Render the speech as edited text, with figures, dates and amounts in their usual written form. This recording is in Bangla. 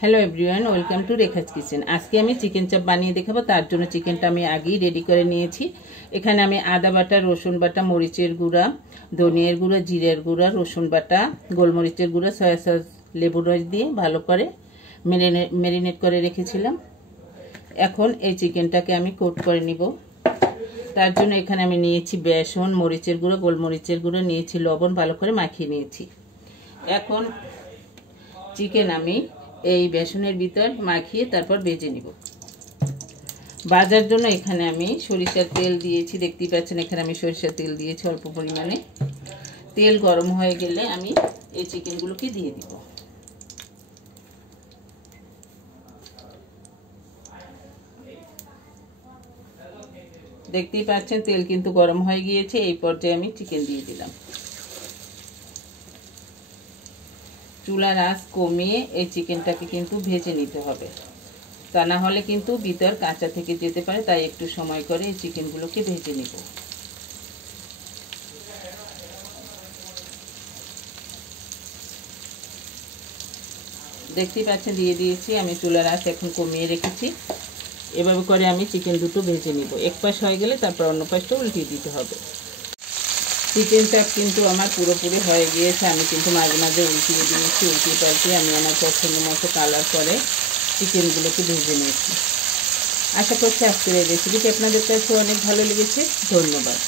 Hello everyone welcome to Rekha's kitchen. आज के आमी चिकेन चाप बानिए देखाबो। तार जोन्नो चिकेनटा आमी आगेई रेडी करे निएछि। एखाने आमी आदा बाटा, रसुन बाटा, मरिचेर गुड़ा, धनियार गुड़ा, जिरार गुड़ा, रसुन बाटा, गोलमरिचेर गुड़ा, सया सस, लेबुर रस दिए भालो करे मेरिनेट करे रेखेछिलाम। एखन এই চিকেনটাকে আমি কোট করে নিব। তার জন্য এখানে আমি নিয়েছি বেসন, মরিচের গুঁড়ো, গোলমরিচের গুঁড়ো, নিয়েছি লবণ, ভালো করে মাখিয়ে নিয়েছি। এখন চিকেন আমি এই বেসনের ভিতর মাখিয়ে তারপর ভেজে নিব। ভাজার জন্য এখানে আমি সরিষার তেল দিয়েছি, দেখতেই পাচ্ছেন এখানে আমি সরিষার তেল দিয়েছি অল্প পরিমাণে। তেল গরম হয়ে গেলে আমি এই চিকেনগুলোকে দিয়ে দিব। দেখতেই পাচ্ছেন তেল কিন্তু গরম হয়ে গিয়েছে। এই পর্যায়ে আমি চিকেন দিয়ে দিলাম। চুলার আঁচ কমিয়ে এই চিকেনটাকে কিন্তু ভেজে নিতে হবে, তা না হলে কিন্তু ভিতর কাঁচা থেকে যেতে পারে। তাই একটু সময় করে এই চিকেনগুলোকে ভেজে নিব। দেখতেই পাচ্ছেন দিয়ে দিয়েছি। আমি চুলার আঁচ এখন কমিয়ে রেখেছি। এভাবে করে আমি চিকেন দুটো ভেজে নিব। এক পাশ হয়ে গেলে তারপর অন্য পাশটা উল্টিয়ে দিতে হবে। চিকেন চাপ কিন্তু আমার পুরোপুরি হয়ে গিয়েছে। আমি কিন্তু মাঝে মাঝে উল্টিয়ে দিয়েছি। উল্টিয়ে পাল্টিয়ে আমি আমার পছন্দ মতো কালার করে চিকেনগুলোকে ভেজে নিয়েছি। আশা করছি আজকের এই রেসিপিটি আপনাদের কাছে অনেক ভালো লেগেছে। ধন্যবাদ।